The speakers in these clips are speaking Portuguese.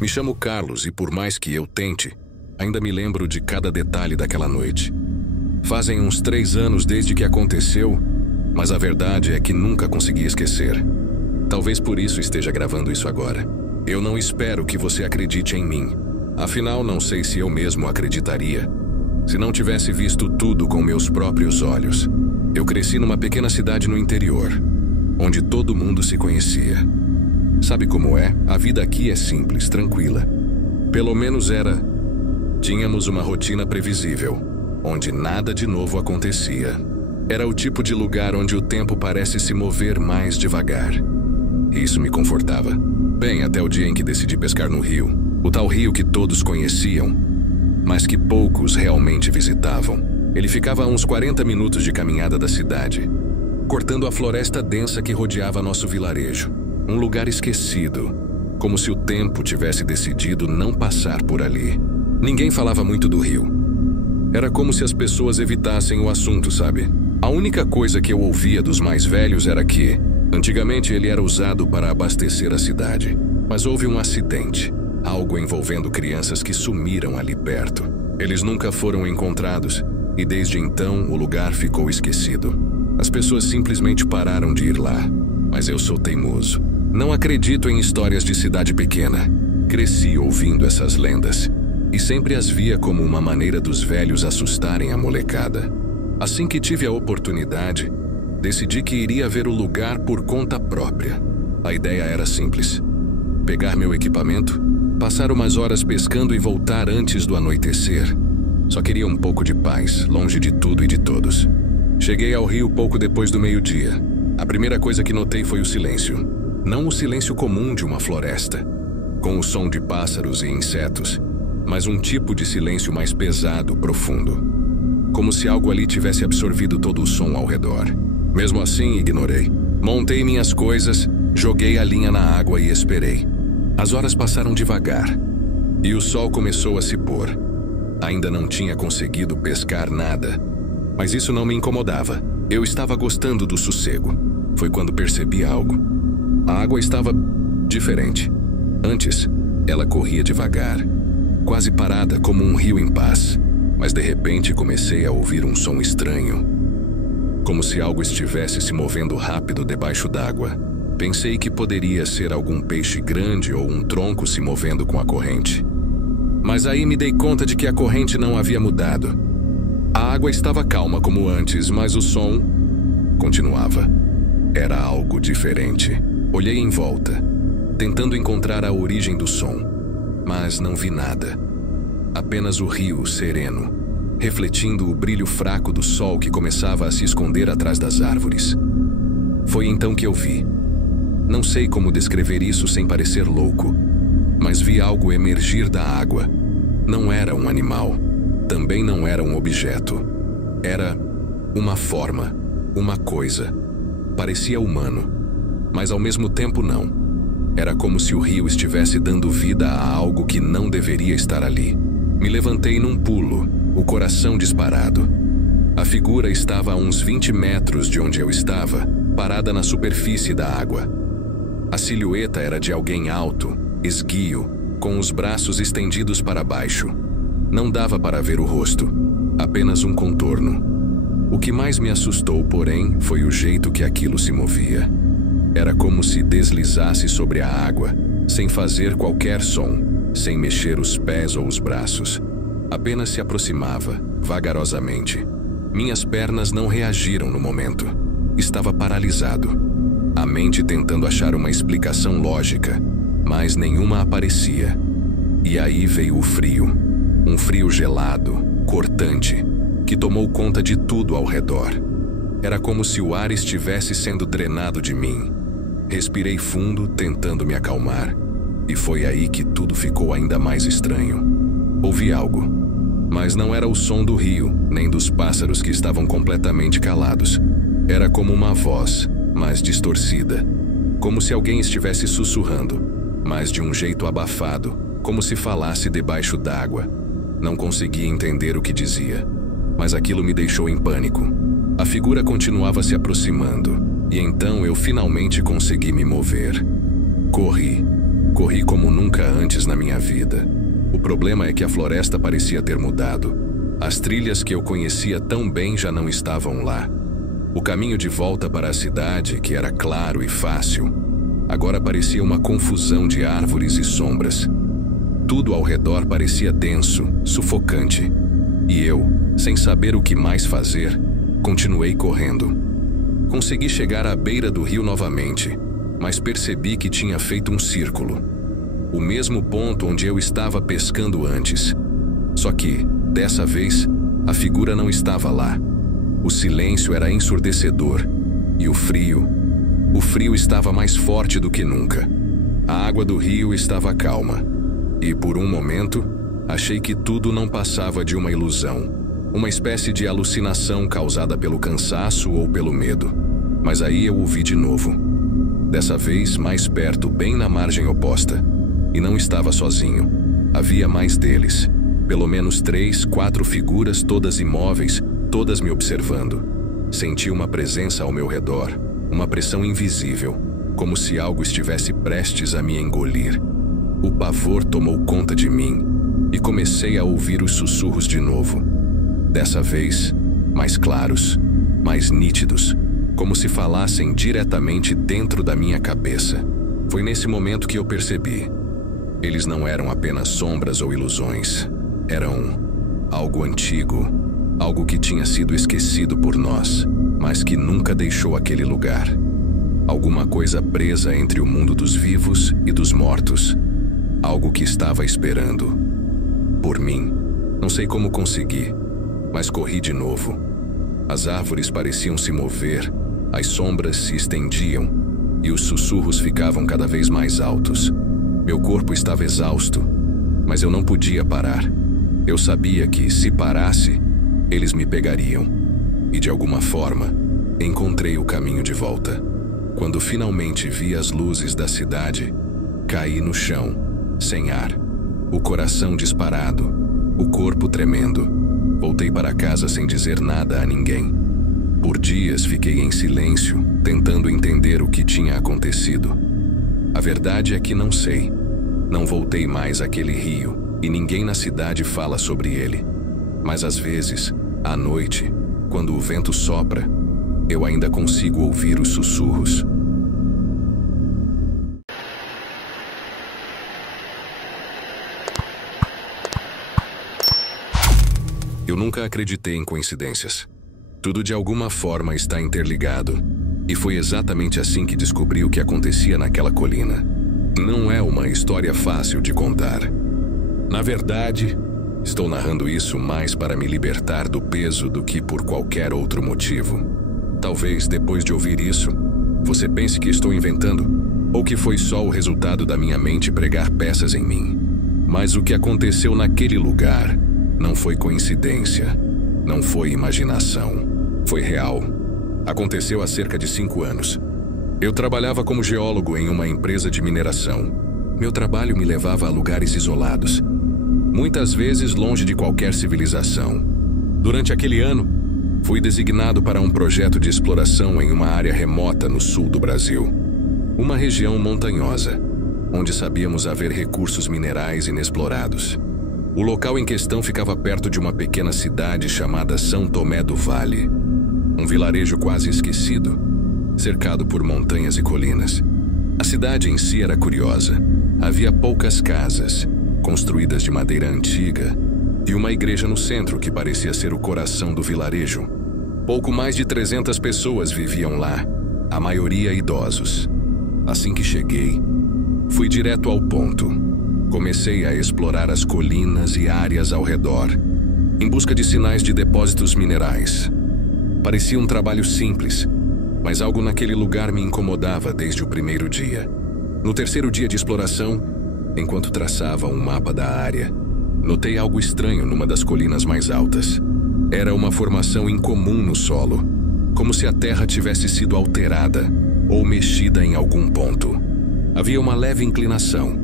Me chamo Carlos e, por mais que eu tente, ainda me lembro de cada detalhe daquela noite. Fazem uns 3 anos desde que aconteceu, mas a verdade é que nunca consegui esquecer. Talvez por isso esteja gravando isso agora. Eu não espero que você acredite em mim. Afinal, não sei se eu mesmo acreditaria se não tivesse visto tudo com meus próprios olhos. Eu cresci numa pequena cidade no interior, onde todo mundo se conhecia. Sabe como é? A vida aqui é simples, tranquila. Pelo menos era. Tínhamos uma rotina previsível, onde nada de novo acontecia. Era o tipo de lugar onde o tempo parece se mover mais devagar. Isso me confortava. Bem, até o dia em que decidi pescar no rio. O tal rio que todos conheciam, mas que poucos realmente visitavam. Ele ficava a uns 40 minutos de caminhada da cidade, cortando a floresta densa que rodeava nosso vilarejo. Um lugar esquecido, como se o tempo tivesse decidido não passar por ali. Ninguém falava muito do rio. Era como se as pessoas evitassem o assunto, sabe? A única coisa que eu ouvia dos mais velhos era que, antigamente, ele era usado para abastecer a cidade. Mas houve um acidente. Algo envolvendo crianças que sumiram ali perto. Eles nunca foram encontrados e desde então o lugar ficou esquecido. As pessoas simplesmente pararam de ir lá. Mas eu sou teimoso. Não acredito em histórias de cidade pequena. Cresci ouvindo essas lendas e sempre as via como uma maneira dos velhos assustarem a molecada. Assim que tive a oportunidade, decidi que iria ver o lugar por conta própria. A ideia era simples: pegar meu equipamento, passar umas horas pescando e voltar antes do anoitecer. Só queria um pouco de paz, longe de tudo e de todos. Cheguei ao rio pouco depois do meio-dia. A primeira coisa que notei foi o silêncio. Não o silêncio comum de uma floresta, com o som de pássaros e insetos, mas um tipo de silêncio mais pesado, profundo. Como se algo ali tivesse absorvido todo o som ao redor. Mesmo assim, ignorei. Montei minhas coisas, joguei a linha na água e esperei. As horas passaram devagar, e o sol começou a se pôr. Ainda não tinha conseguido pescar nada, mas isso não me incomodava. Eu estava gostando do sossego. Foi quando percebi algo. A água estava diferente. Antes, ela corria devagar, quase parada como um rio em paz. Mas de repente comecei a ouvir um som estranho, como se algo estivesse se movendo rápido debaixo d'água. Pensei que poderia ser algum peixe grande ou um tronco se movendo com a corrente. Mas aí me dei conta de que a corrente não havia mudado. A água estava calma como antes, mas o som continuava. Era algo diferente. Olhei em volta, tentando encontrar a origem do som, mas não vi nada. Apenas o rio sereno, refletindo o brilho fraco do sol que começava a se esconder atrás das árvores. Foi então que eu vi. Não sei como descrever isso sem parecer louco, mas vi algo emergir da água. Não era um animal, também não era um objeto. Era uma forma, uma coisa. Parecia humano, mas ao mesmo tempo não. Era como se o rio estivesse dando vida a algo que não deveria estar ali. Me levantei num pulo, o coração disparado. A figura estava a uns 20 metros de onde eu estava, parada na superfície da água. A silhueta era de alguém alto, esguio, com os braços estendidos para baixo. Não dava para ver o rosto, apenas um contorno. O que mais me assustou, porém, foi o jeito que aquilo se movia. Era como se deslizasse sobre a água, sem fazer qualquer som, sem mexer os pés ou os braços. Apenas se aproximava, vagarosamente. Minhas pernas não reagiram no momento. Estava paralisado. A mente tentando achar uma explicação lógica, mas nenhuma aparecia. E aí veio o frio. Um frio gelado, cortante, que tomou conta de tudo ao redor. Era como se o ar estivesse sendo drenado de mim. Respirei fundo, tentando me acalmar. E foi aí que tudo ficou ainda mais estranho. Ouvi algo, mas não era o som do rio, nem dos pássaros que estavam completamente calados. Era como uma voz, mas distorcida. Como se alguém estivesse sussurrando, mas de um jeito abafado, como se falasse debaixo d'água. Não conseguia entender o que dizia, mas aquilo me deixou em pânico. A figura continuava se aproximando, e então eu finalmente consegui me mover. Corri. Corri como nunca antes na minha vida. O problema é que a floresta parecia ter mudado. As trilhas que eu conhecia tão bem já não estavam lá. O caminho de volta para a cidade, que era claro e fácil, agora parecia uma confusão de árvores e sombras. Tudo ao redor parecia denso, sufocante. E eu, sem saber o que mais fazer, continuei correndo. Consegui chegar à beira do rio novamente, mas percebi que tinha feito um círculo. O mesmo ponto onde eu estava pescando antes. Só que, dessa vez, a figura não estava lá. O silêncio era ensurdecedor. E o frio estava mais forte do que nunca. A água do rio estava calma. E, por um momento, achei que tudo não passava de uma ilusão. Uma espécie de alucinação causada pelo cansaço ou pelo medo. Mas aí eu o vi de novo. Dessa vez, mais perto, bem na margem oposta. E não estava sozinho. Havia mais deles. Pelo menos 3, 4 figuras, todas imóveis, todas me observando. Senti uma presença ao meu redor, uma pressão invisível, como se algo estivesse prestes a me engolir. O pavor tomou conta de mim e comecei a ouvir os sussurros de novo. Dessa vez, mais claros, mais nítidos, como se falassem diretamente dentro da minha cabeça. Foi nesse momento que eu percebi. Eles não eram apenas sombras ou ilusões. Eram algo antigo, algo que tinha sido esquecido por nós, mas que nunca deixou aquele lugar. Alguma coisa presa entre o mundo dos vivos e dos mortos. Algo que estava esperando. Por mim. Não sei como consegui, mas corri de novo. As árvores pareciam se mover, as sombras se estendiam e os sussurros ficavam cada vez mais altos. Meu corpo estava exausto, mas eu não podia parar. Eu sabia que, se parasse, eles me pegariam. E, de alguma forma, encontrei o caminho de volta. Quando finalmente vi as luzes da cidade, caí no chão, sem ar, o coração disparado, o corpo tremendo. Voltei para casa sem dizer nada a ninguém. Por dias fiquei em silêncio, tentando entender o que tinha acontecido. A verdade é que não sei. Não voltei mais àquele rio, e ninguém na cidade fala sobre ele. Mas às vezes, à noite, quando o vento sopra, eu ainda consigo ouvir os sussurros. Eu nunca acreditei em coincidências. Tudo de alguma forma está interligado. E foi exatamente assim que descobri o que acontecia naquela colina. Não é uma história fácil de contar. Na verdade, estou narrando isso mais para me libertar do peso do que por qualquer outro motivo. Talvez, depois de ouvir isso, você pense que estou inventando, ou que foi só o resultado da minha mente pregar peças em mim. Mas o que aconteceu naquele lugar não foi coincidência, não foi imaginação, foi real. Aconteceu há cerca de 5 anos. Eu trabalhava como geólogo em uma empresa de mineração. Meu trabalho me levava a lugares isolados, muitas vezes longe de qualquer civilização. Durante aquele ano, fui designado para um projeto de exploração em uma área remota no sul do Brasil. Uma região montanhosa, onde sabíamos haver recursos minerais inexplorados. O local em questão ficava perto de uma pequena cidade chamada São Tomé do Vale, um vilarejo quase esquecido, cercado por montanhas e colinas. A cidade em si era curiosa. Havia poucas casas, construídas de madeira antiga, e uma igreja no centro que parecia ser o coração do vilarejo. Pouco mais de 300 pessoas viviam lá, a maioria idosos. Assim que cheguei, fui direto ao ponto. Comecei a explorar as colinas e áreas ao redor, em busca de sinais de depósitos minerais. Parecia um trabalho simples, mas algo naquele lugar me incomodava desde o primeiro dia. No terceiro dia de exploração, enquanto traçava um mapa da área, notei algo estranho numa das colinas mais altas. Era uma formação incomum no solo, como se a terra tivesse sido alterada ou mexida em algum ponto. Havia uma leve inclinação,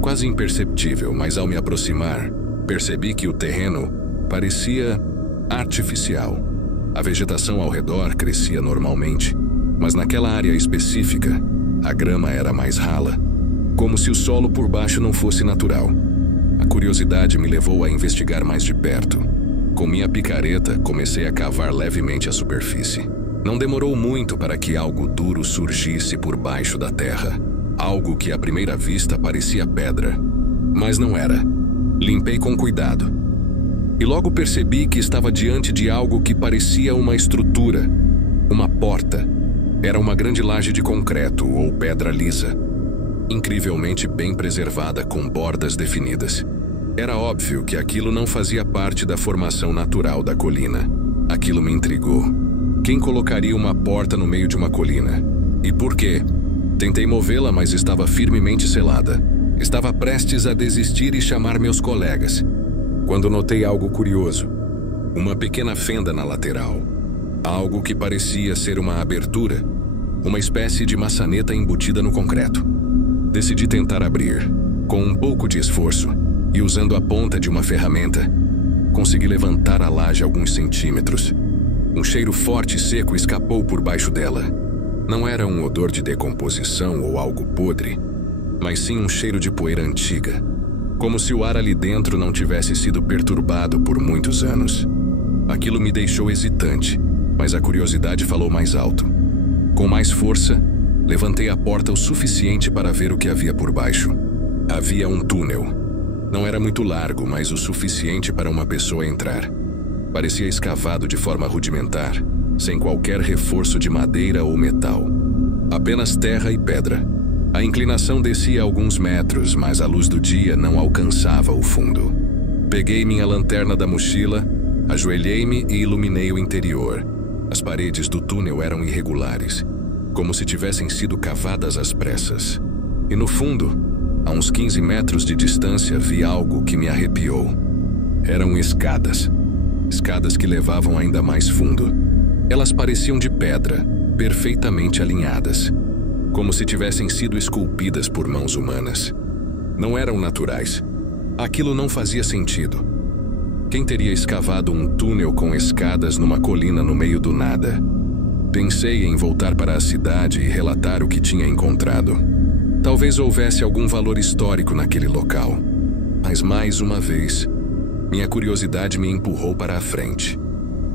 quase imperceptível, mas ao me aproximar, percebi que o terreno parecia artificial. A vegetação ao redor crescia normalmente, mas naquela área específica, a grama era mais rala. como se o solo por baixo não fosse natural. A curiosidade me levou a investigar mais de perto. Com minha picareta, comecei a cavar levemente a superfície. Não demorou muito para que algo duro surgisse por baixo da terra. Algo que à primeira vista parecia pedra, mas não era. Limpei com cuidado. E logo percebi que estava diante de algo que parecia uma estrutura, uma porta. Era uma grande laje de concreto ou pedra lisa, incrivelmente bem preservada com bordas definidas. Era óbvio que aquilo não fazia parte da formação natural da colina. Aquilo me intrigou. Quem colocaria uma porta no meio de uma colina? E por quê? Tentei movê-la, mas estava firmemente selada. Estava prestes a desistir e chamar meus colegas, quando notei algo curioso. Uma pequena fenda na lateral. Algo que parecia ser uma abertura. Uma espécie de maçaneta embutida no concreto. Decidi tentar abrir. Com um pouco de esforço, e usando a ponta de uma ferramenta, consegui levantar a laje alguns centímetros. Um cheiro forte e seco escapou por baixo dela. Não era um odor de decomposição ou algo podre, mas sim um cheiro de poeira antiga, como se o ar ali dentro não tivesse sido perturbado por muitos anos. Aquilo me deixou hesitante, mas a curiosidade falou mais alto. Com mais força, levantei a porta o suficiente para ver o que havia por baixo. Havia um túnel. Não era muito largo, mas o suficiente para uma pessoa entrar. Parecia escavado de forma rudimentar, sem qualquer reforço de madeira ou metal. Apenas terra e pedra. A inclinação descia alguns metros, mas a luz do dia não alcançava o fundo. Peguei minha lanterna da mochila, ajoelhei-me e iluminei o interior. As paredes do túnel eram irregulares, como se tivessem sido cavadas às pressas. E no fundo, a uns 15 metros de distância, vi algo que me arrepiou. Eram escadas. Escadas que levavam ainda mais fundo. Elas pareciam de pedra, perfeitamente alinhadas, como se tivessem sido esculpidas por mãos humanas. Não eram naturais. Aquilo não fazia sentido. Quem teria escavado um túnel com escadas numa colina no meio do nada? Pensei em voltar para a cidade e relatar o que tinha encontrado. Talvez houvesse algum valor histórico naquele local. Mas mais uma vez, minha curiosidade me empurrou para a frente.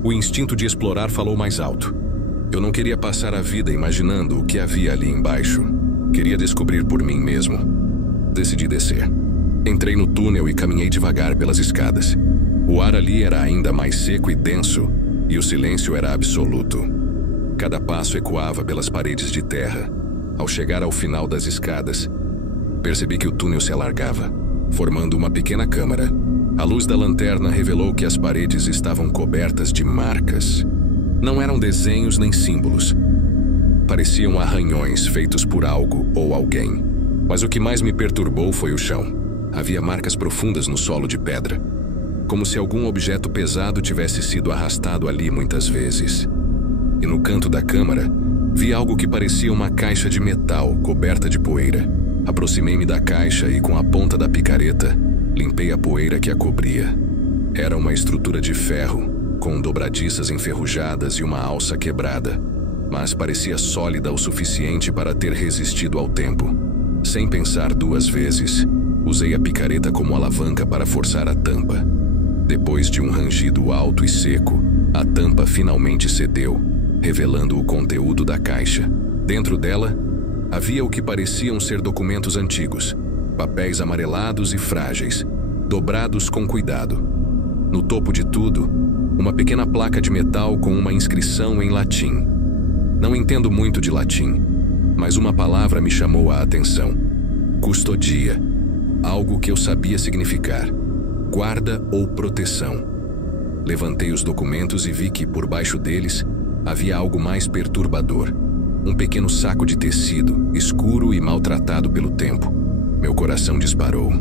O instinto de explorar falou mais alto. Eu não queria passar a vida imaginando o que havia ali embaixo. Queria descobrir por mim mesmo. Decidi descer. Entrei no túnel e caminhei devagar pelas escadas. O ar ali era ainda mais seco e denso, e o silêncio era absoluto. Cada passo ecoava pelas paredes de terra. Ao chegar ao final das escadas, percebi que o túnel se alargava, formando uma pequena câmara. A luz da lanterna revelou que as paredes estavam cobertas de marcas. Não eram desenhos nem símbolos. Pareciam arranhões feitos por algo ou alguém. Mas o que mais me perturbou foi o chão. Havia marcas profundas no solo de pedra, como se algum objeto pesado tivesse sido arrastado ali muitas vezes. E no canto da câmara, vi algo que parecia uma caixa de metal coberta de poeira. Aproximei-me da caixa e, com a ponta da picareta, limpei a poeira que a cobria. Era uma estrutura de ferro, com dobradiças enferrujadas e uma alça quebrada, mas parecia sólida o suficiente para ter resistido ao tempo. Sem pensar duas vezes, usei a picareta como alavanca para forçar a tampa. Depois de um rangido alto e seco, a tampa finalmente cedeu, revelando o conteúdo da caixa. Dentro dela, havia o que pareciam ser documentos antigos, papéis amarelados e frágeis, dobrados com cuidado. No topo de tudo, uma pequena placa de metal com uma inscrição em latim. Não entendo muito de latim, mas uma palavra me chamou a atenção. Custodia, algo que eu sabia significar: guarda ou proteção. Levantei os documentos e vi que, por baixo deles, havia algo mais perturbador. Um pequeno saco de tecido, escuro e maltratado pelo tempo. Meu coração disparou.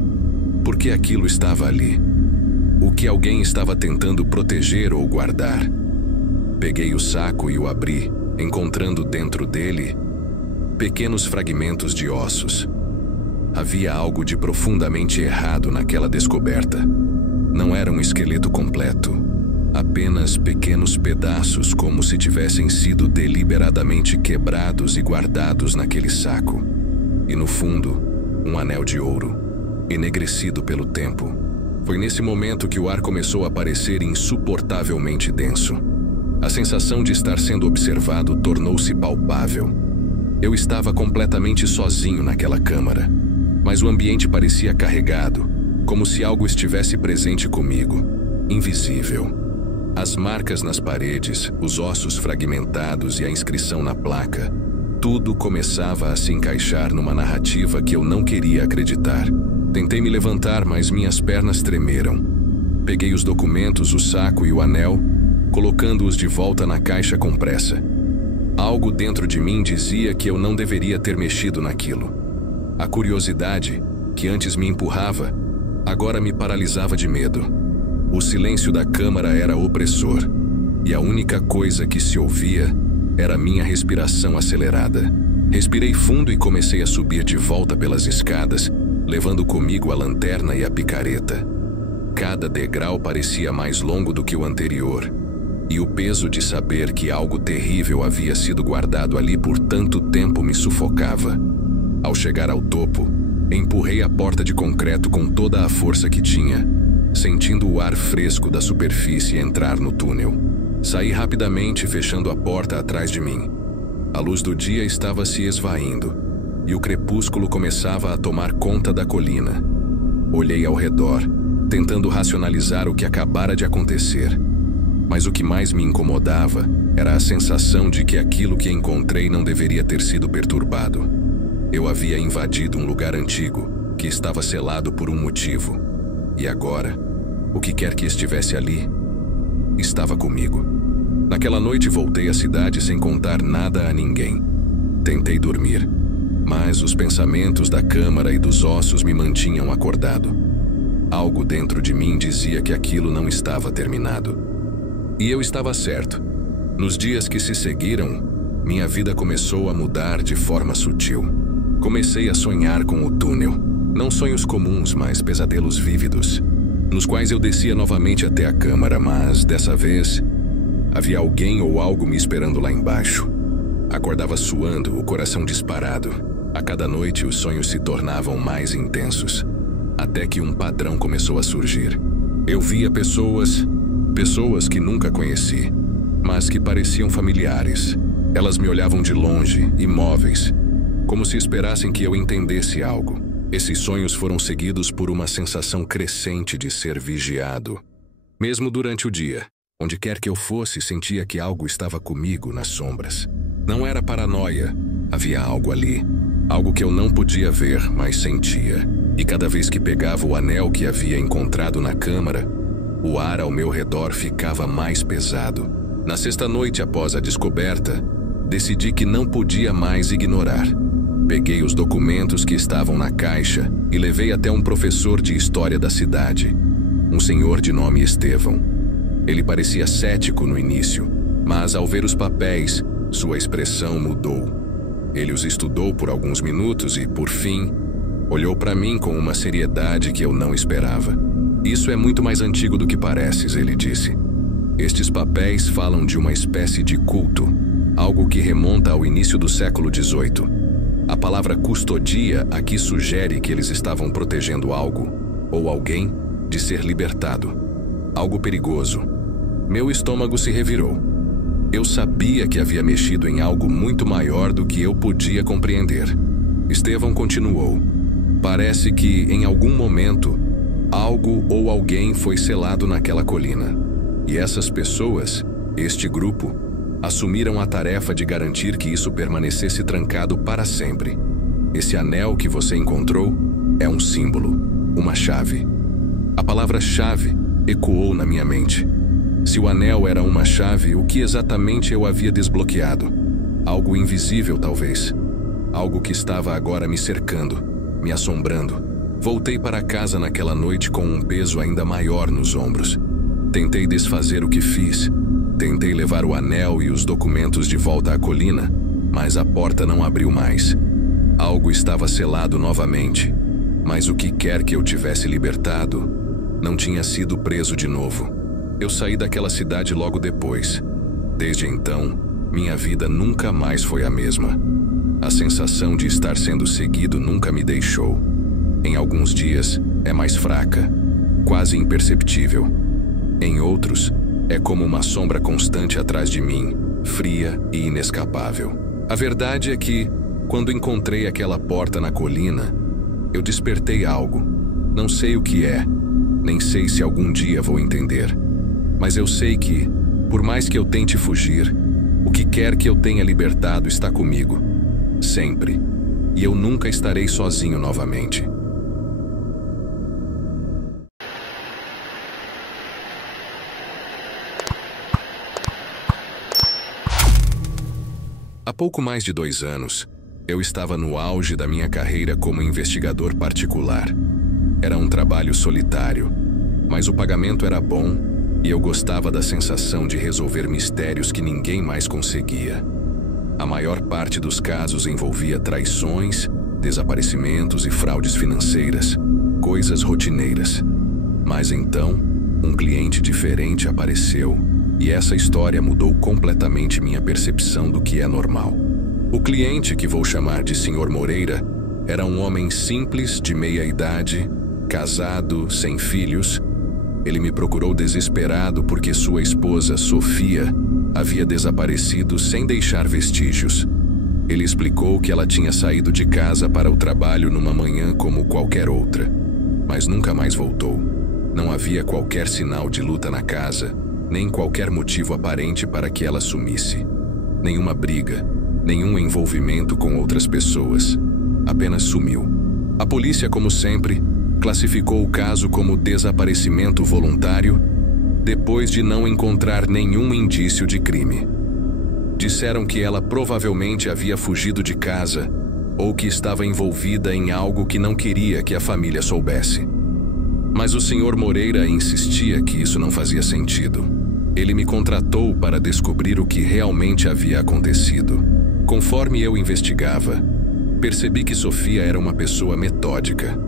Por que aquilo estava ali? O que alguém estava tentando proteger ou guardar? Peguei o saco e o abri, encontrando dentro dele pequenos fragmentos de ossos. Havia algo de profundamente errado naquela descoberta. Não era um esqueleto completo, apenas pequenos pedaços, como se tivessem sido deliberadamente quebrados e guardados naquele saco. E no fundo, um anel de ouro, enegrecido pelo tempo. Foi nesse momento que o ar começou a parecer insuportavelmente denso. A sensação de estar sendo observado tornou-se palpável. Eu estava completamente sozinho naquela câmara, mas o ambiente parecia carregado, como se algo estivesse presente comigo, invisível. As marcas nas paredes, os ossos fragmentados e a inscrição na placa, tudo começava a se encaixar numa narrativa que eu não queria acreditar. Tentei me levantar, mas minhas pernas tremeram. Peguei os documentos, o saco e o anel, colocando-os de volta na caixa com pressa. Algo dentro de mim dizia que eu não deveria ter mexido naquilo. A curiosidade, que antes me empurrava, agora me paralisava de medo. O silêncio da câmara era opressor, e a única coisa que se ouvia era minha respiração acelerada. Respirei fundo e comecei a subir de volta pelas escadas, levando comigo a lanterna e a picareta. Cada degrau parecia mais longo do que o anterior, e o peso de saber que algo terrível havia sido guardado ali por tanto tempo me sufocava. Ao chegar ao topo, empurrei a porta de concreto com toda a força que tinha, sentindo o ar fresco da superfície entrar no túnel. Saí rapidamente, fechando a porta atrás de mim. A luz do dia estava se esvaindo, e o crepúsculo começava a tomar conta da colina. Olhei ao redor, tentando racionalizar o que acabara de acontecer. Mas o que mais me incomodava era a sensação de que aquilo que encontrei não deveria ter sido perturbado. Eu havia invadido um lugar antigo, que estava selado por um motivo. E agora, o que quer que estivesse ali, estava comigo. Naquela noite voltei à cidade sem contar nada a ninguém. Tentei dormir, mas os pensamentos da câmara e dos ossos me mantinham acordado. Algo dentro de mim dizia que aquilo não estava terminado. E eu estava certo. Nos dias que se seguiram, minha vida começou a mudar de forma sutil. Comecei a sonhar com o túnel. Não sonhos comuns, mas pesadelos vívidos, nos quais eu descia novamente até a câmara, mas, dessa vez, havia alguém ou algo me esperando lá embaixo. Acordava suando, o coração disparado. A cada noite os sonhos se tornavam mais intensos, até que um padrão começou a surgir. Eu via pessoas que nunca conheci, mas que pareciam familiares. Elas me olhavam de longe, imóveis, como se esperassem que eu entendesse algo. Esses sonhos foram seguidos por uma sensação crescente de ser vigiado. Mesmo durante o dia, onde quer que eu fosse, sentia que algo estava comigo nas sombras. Não era paranoia, havia algo ali. Algo que eu não podia ver, mas sentia. E cada vez que pegava o anel que havia encontrado na câmara, o ar ao meu redor ficava mais pesado. Na sexta noite após a descoberta, decidi que não podia mais ignorar. Peguei os documentos que estavam na caixa e levei até um professor de história da cidade, um senhor de nome Estevão. Ele parecia cético no início, mas ao ver os papéis, sua expressão mudou. Ele os estudou por alguns minutos e, por fim, olhou para mim com uma seriedade que eu não esperava. Isso é muito mais antigo do que pareces, ele disse. Estes papéis falam de uma espécie de culto, algo que remonta ao início do século XVIII. A palavra custodia aqui sugere que eles estavam protegendo algo, ou alguém, de ser libertado. Algo perigoso. Meu estômago se revirou. Eu sabia que havia mexido em algo muito maior do que eu podia compreender. Estevão continuou. Parece que, em algum momento, algo ou alguém foi selado naquela colina. E essas pessoas, este grupo, assumiram a tarefa de garantir que isso permanecesse trancado para sempre. Esse anel que você encontrou é um símbolo, uma chave. A palavra chave ecoou na minha mente. Se o anel era uma chave, o que exatamente eu havia desbloqueado? Algo invisível, talvez. Algo que estava agora me cercando, me assombrando. Voltei para casa naquela noite com um peso ainda maior nos ombros. Tentei desfazer o que fiz. Tentei levar o anel e os documentos de volta à colina, mas a porta não abriu mais. Algo estava selado novamente, mas o que quer que eu tivesse libertado não tinha sido preso de novo. Eu saí daquela cidade logo depois. Desde então, minha vida nunca mais foi a mesma. A sensação de estar sendo seguido nunca me deixou. Em alguns dias, é mais fraca, quase imperceptível. Em outros, é como uma sombra constante atrás de mim, fria e inescapável. A verdade é que, quando encontrei aquela porta na colina, eu despertei algo. Não sei o que é, nem sei se algum dia vou entender. Mas eu sei que, por mais que eu tente fugir, o que quer que eu tenha libertado está comigo, sempre. E eu nunca estarei sozinho novamente. Há pouco mais de 2 anos, eu estava no auge da minha carreira como investigador particular. Era um trabalho solitário, mas o pagamento era bom e eu gostava da sensação de resolver mistérios que ninguém mais conseguia. A maior parte dos casos envolvia traições, desaparecimentos e fraudes financeiras, coisas rotineiras. Mas então, um cliente diferente apareceu e essa história mudou completamente minha percepção do que é normal. O cliente, que vou chamar de Sr. Moreira, era um homem simples, de meia idade, casado, sem filhos. Ele me procurou desesperado porque sua esposa, Sofia, havia desaparecido sem deixar vestígios. Ele explicou que ela tinha saído de casa para o trabalho numa manhã como qualquer outra, mas nunca mais voltou. Não havia qualquer sinal de luta na casa, nem qualquer motivo aparente para que ela sumisse. Nenhuma briga, nenhum envolvimento com outras pessoas. Apenas sumiu. A polícia, como sempre, classificou o caso como desaparecimento voluntário depois de não encontrar nenhum indício de crime. Disseram que ela provavelmente havia fugido de casa ou que estava envolvida em algo que não queria que a família soubesse. Mas o Sr. Moreira insistia que isso não fazia sentido. Ele me contratou para descobrir o que realmente havia acontecido. Conforme eu investigava, percebi que Sofia era uma pessoa metódica.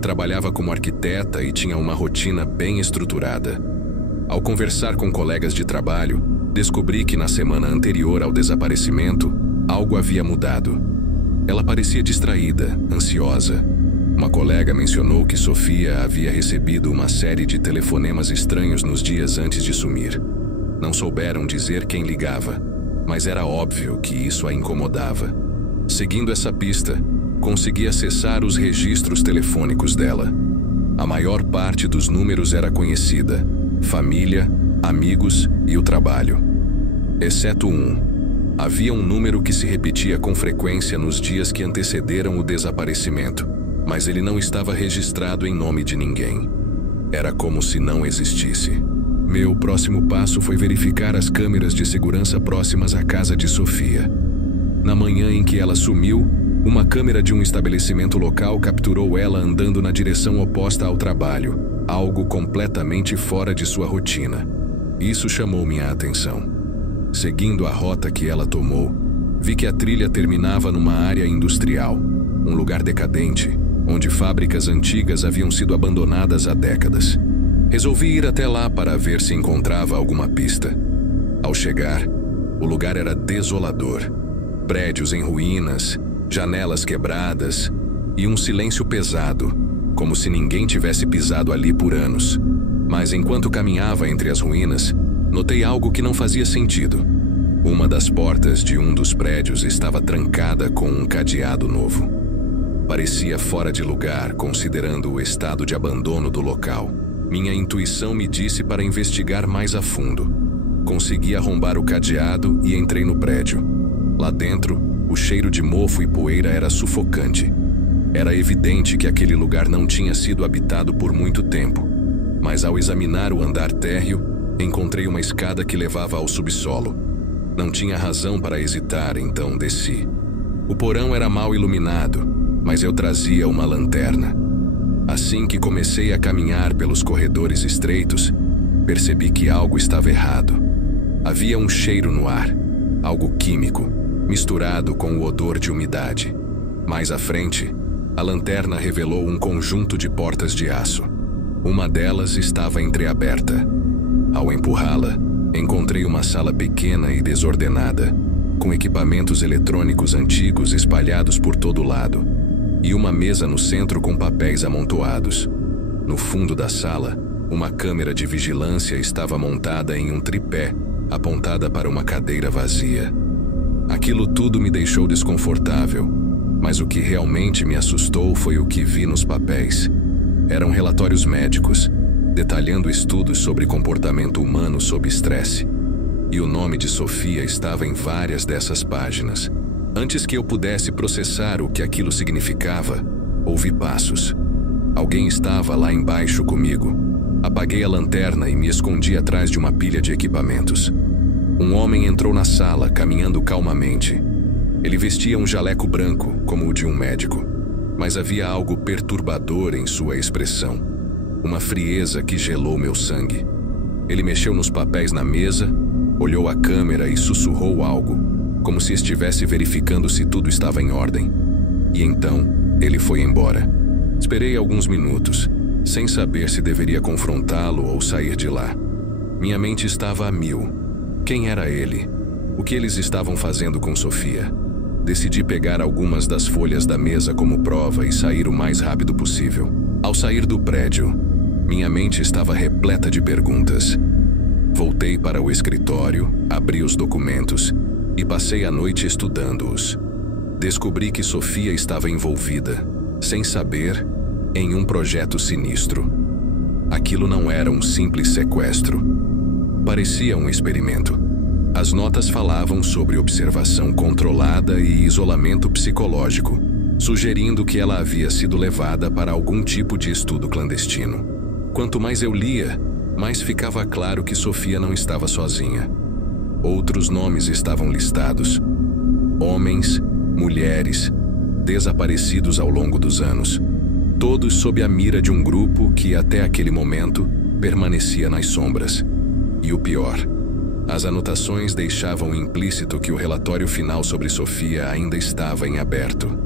Trabalhava como arquiteta e tinha uma rotina bem estruturada. Ao conversar com colegas de trabalho, descobri que na semana anterior ao desaparecimento, algo havia mudado. Ela parecia distraída, ansiosa. Uma colega mencionou que Sofia havia recebido uma série de telefonemas estranhos nos dias antes de sumir. Não souberam dizer quem ligava, mas era óbvio que isso a incomodava. Seguindo essa pista, consegui acessar os registros telefônicos dela. A maior parte dos números era conhecida: família, amigos e o trabalho. Exceto um. Havia um número que se repetia com frequência nos dias que antecederam o desaparecimento, mas ele não estava registrado em nome de ninguém. Era como se não existisse. Meu próximo passo foi verificar as câmeras de segurança próximas à casa de Sofia. Na manhã em que ela sumiu, uma câmera de um estabelecimento local capturou ela andando na direção oposta ao trabalho, algo completamente fora de sua rotina. Isso chamou minha atenção. Seguindo a rota que ela tomou, vi que a trilha terminava numa área industrial, um lugar decadente, onde fábricas antigas haviam sido abandonadas há décadas. Resolvi ir até lá para ver se encontrava alguma pista. Ao chegar, o lugar era desolador. Prédios em ruínas, janelas quebradas e um silêncio pesado, como se ninguém tivesse pisado ali por anos. Mas enquanto caminhava entre as ruínas, notei algo que não fazia sentido. Uma das portas de um dos prédios estava trancada com um cadeado novo. Parecia fora de lugar, considerando o estado de abandono do local. Minha intuição me disse para investigar mais a fundo. Consegui arrombar o cadeado e entrei no prédio. Lá dentro, o cheiro de mofo e poeira era sufocante. Era evidente que aquele lugar não tinha sido habitado por muito tempo. Mas ao examinar o andar térreo, encontrei uma escada que levava ao subsolo. Não tinha razão para hesitar, então desci. O porão era mal iluminado, mas eu trazia uma lanterna. Assim que comecei a caminhar pelos corredores estreitos, percebi que algo estava errado. Havia um cheiro no ar, algo químico, misturado com o odor de umidade. Mais à frente, a lanterna revelou um conjunto de portas de aço. Uma delas estava entreaberta. Ao empurrá-la, encontrei uma sala pequena e desordenada, com equipamentos eletrônicos antigos espalhados por todo lado. e uma mesa no centro com papéis amontoados. No fundo da sala, uma câmera de vigilância estava montada em um tripé, apontada para uma cadeira vazia. Aquilo tudo me deixou desconfortável, mas o que realmente me assustou foi o que vi nos papéis. Eram relatórios médicos, detalhando estudos sobre comportamento humano sob estresse. E o nome de Sofia estava em várias dessas páginas. Antes que eu pudesse processar o que aquilo significava, ouvi passos. Alguém estava lá embaixo comigo. Apaguei a lanterna e me escondi atrás de uma pilha de equipamentos. Um homem entrou na sala, caminhando calmamente. Ele vestia um jaleco branco, como o de um médico, mas havia algo perturbador em sua expressão. Uma frieza que gelou meu sangue. Ele mexeu nos papéis na mesa, olhou a câmera e sussurrou algo, como se estivesse verificando se tudo estava em ordem. E então, ele foi embora. Esperei alguns minutos, sem saber se deveria confrontá-lo ou sair de lá. Minha mente estava a mil. Quem era ele? O que eles estavam fazendo com Sofia? Decidi pegar algumas das folhas da mesa como prova e sair o mais rápido possível. Ao sair do prédio, minha mente estava repleta de perguntas. Voltei para o escritório, abri os documentos e passei a noite estudando-os. Descobri que Sofia estava envolvida, sem saber, em um projeto sinistro. Aquilo não era um simples sequestro. Parecia um experimento. As notas falavam sobre observação controlada e isolamento psicológico, sugerindo que ela havia sido levada para algum tipo de estudo clandestino. Quanto mais eu lia, mais ficava claro que Sofia não estava sozinha. Outros nomes estavam listados. Homens, mulheres, desaparecidos ao longo dos anos. Todos sob a mira de um grupo que, até aquele momento, permanecia nas sombras. E o pior, as anotações deixavam implícito que o relatório final sobre Sofia ainda estava em aberto,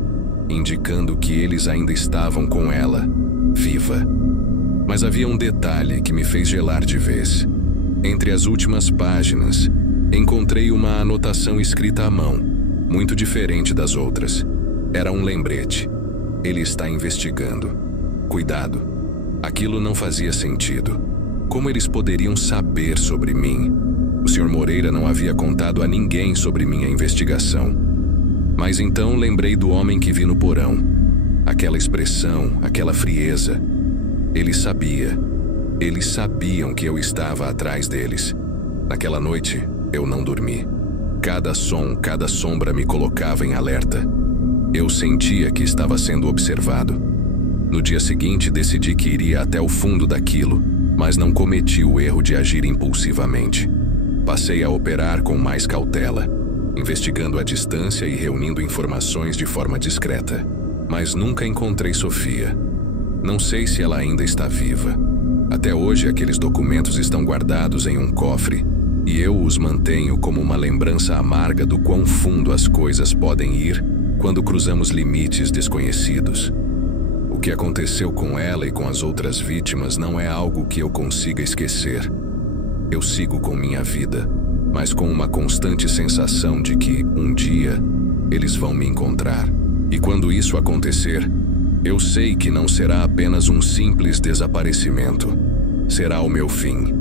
indicando que eles ainda estavam com ela, viva. Mas havia um detalhe que me fez gelar de vez. Entre as últimas páginas, encontrei uma anotação escrita à mão, muito diferente das outras. Era um lembrete. Ele está investigando. Cuidado. Aquilo não fazia sentido. Como eles poderiam saber sobre mim? O Sr. Moreira não havia contado a ninguém sobre minha investigação. Mas então lembrei do homem que vi no porão. Aquela expressão, aquela frieza. Eles sabiam que eu estava atrás deles. Naquela noite, eu não dormi. Cada som, cada sombra me colocava em alerta. Eu sentia que estava sendo observado. No dia seguinte, decidi que iria até o fundo daquilo, mas não cometi o erro de agir impulsivamente. Passei a operar com mais cautela, investigando à distância e reunindo informações de forma discreta. Mas nunca encontrei Sofia. Não sei se ela ainda está viva. Até hoje, aqueles documentos estão guardados em um cofre, e eu os mantenho como uma lembrança amarga do quão fundo as coisas podem ir quando cruzamos limites desconhecidos. O que aconteceu com ela e com as outras vítimas não é algo que eu consiga esquecer. Eu sigo com minha vida, mas com uma constante sensação de que, um dia, eles vão me encontrar. E quando isso acontecer, eu sei que não será apenas um simples desaparecimento. Será o meu fim.